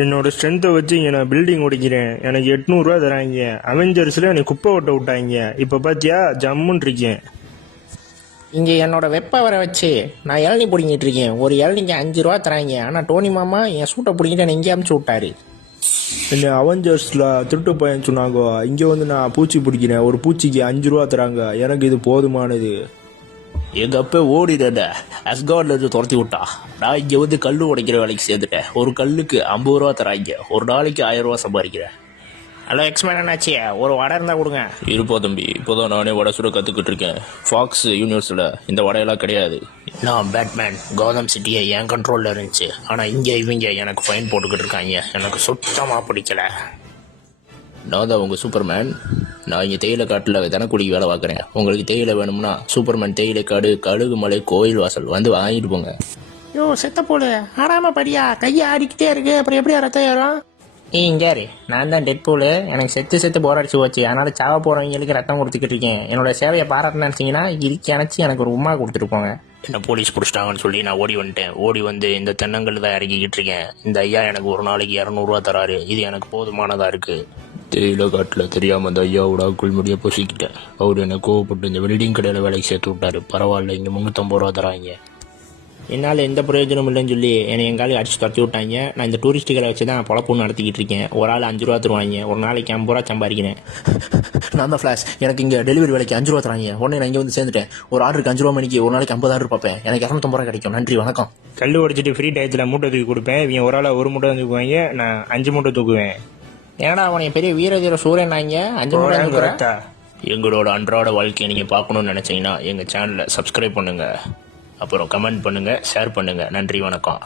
என்னோட ஸ்ட்ரென்த்தை வச்சு இங்கே நான் பில்டிங் ஒடிக்கிறேன். எனக்கு 800 தராங்க. அவெஞ்சர்ஸில் எனக்கு குப்பை ஓட்ட விட்டாங்க. இப்போ பார்த்தியா ஜம்முன்னு இருக்கேன். இங்கே என்னோட வெப்பவரை வச்சு நான் இளநீ பிடிங்கிட்டு இருக்கேன். ஒரு இளநிக்கு 5 ரூபா தராங்க. ஆனால் டோனி மாமா என் சூட்டை பிடிங்கிட்டு என்னை இங்கே அமுச்சு விட்டாரு. என்ன அவெஞ்சர்ஸில் திருட்டு பையன் சொன்னாங்க. இங்கே வந்து நான் பூச்சி பிடிக்கிறேன். ஒரு பூச்சிக்கு 5 ரூபா தராங்க. எனக்கு இது போதுமானது. எங்கள் அப்பா ஓடிடா அஸ்கார்ட்ல இருந்து துரத்தி விட்டா. நான் இங்கே வந்து கல் உடைக்கிற வேலைக்கு சேர்ந்துட்டேன். ஒரு கல்லுக்கு 50 ரூபா தராங்க. ஒரு நாளைக்கு 1000 ரூபா சம்பாதிக்கிறேன். ஹலோ எக்ஸ்மேன் என்னாச்சு? ஒரு வடை இருந்தால் கொடுங்க. இருப்பா தம்பி, இப்போதான் நானே வடை சுட கற்றுக்கிட்டு இருக்கேன். ஃபாக்ஸ் யூனிவர்ஸில் இந்த வடையெல்லாம் கிடையாது. நான் பேட்மேன். கோதம் சிட்டியை என் கண்ட்ரோலில் இருந்துச்சு. ஆனால் இங்கே இவங்க எனக்கு ஃபைன் போட்டுக்கிட்டு இருக்காங்க. எனக்கு சுத்தமாக பிடிக்கல. நான் தான் உங்கள் சூப்பர்மேன். நான் இங்கே தேயிலை காட்டில் தினக்கூலிக்கு வேலை பார்க்குறேன். உங்களுக்கு தேயிலை வேணும்னா சூப்பர்மேன் தேயிலை காடு கழுகு மலை கோயில் வாசல் வந்து வாங்கிட்டு போங்க. யோ செத்த போல ஆடாம படியா, கையை ஆடிக்கிட்டே இருக்கு. அப்புறம் எப்படி ரத்தம் ஏறும்? இங்கே நான் தான் டெட் பூலு. எனக்கு செத்து போர் அடிச்சு போச்சு. அதனால சாவ போறவங்களுக்கு ரத்தம் கொடுத்துக்கிட்டு இருக்கேன். என்னோட சேவையை பாராட்டணும்னு நினச்சிங்கன்னா இதுக்கு அணைச்சி எனக்கு ஒரு உமா கொடுத்துட்டு போங்க. என்ன போலீஸ் பிடிச்சிட்டாங்கன்னு சொல்லி நான் ஓடி வந்துட்டேன். ஓடி வந்து இந்த தென்னங்கல் தான் இறக்கிக்கிட்டு இருக்கேன். இந்த ஐயா எனக்கு ஒரு நாளைக்கு 200 ரூபா தராரு. இது எனக்கு போதுமானதா இருக்கு. தேயிலை காட்டில் தெரியாமல் அந்த ஐயாவோட குள்முடியை பொசிக்கிட்டேன். அவர் என்னை கோவப்பட்டு இந்த வெல்டிங் கடையில் வேலைக்கு சேர்த்து விட்டாரு. பரவாயில்ல, இங்கே 350 ரூபா தராங்க. என்னால் எந்த பிரயோஜனமும் இல்லைன்னு சொல்லி என்னை எங்காலும் அடிச்சு துரத்தி விட்டாங்க. நான் இந்த டூரிஸ்ட்டுகளை வச்சு தான் பொழப்பு நடத்திக்கிட்டு இருக்கேன். ஒரு ஆள் 5 ரூபா தருவாங்க. ஒரு நாளைக்கு 50 ரூபா சம்பாதிக்கிறேன். நான் தான் ஃப்ளாஷ். எனக்கு இங்கே டெலிவரி வேலைக்கு 5 ரூபா தராங்க. உடனே நான் இங்கே வந்து சேர்ந்துட்டேன். ஒரு ஆர்டருக்கு 5 ரூபா மணிக்கு ஒரு நாளைக்கு 50 ஆர்டர் பார்ப்பேன். எனக்கு 250 ரூபா கிடைக்கும். நன்றி, வணக்கம். கல் உடைச்சிட்டு ஃப்ரீ டயத்தில் மூட்டை தூக்கி கொடுப்பேன். இவங்க ஒரு ஆளாக 1 மூட்டை தூக்குவாங்க. நான் 5 மூட்டை தூக்குவேன். ஏன்னா அவனை பெரிய வீரதீர சூரியன் ஆங்க 5 மூட்டை தூக்குறேன். எங்களோட அன்றாட வாழ்க்கையை நீங்கள் பார்க்கணுன்னு நினச்சிங்கன்னா எங்கள் சேனலை சப்ஸ்கிரைப் பண்ணுங்கள். அப்புறம் கமெண்ட் பண்ணுங்கள், ஷேர் பண்ணுங்கள். நன்றி, வணக்கம்.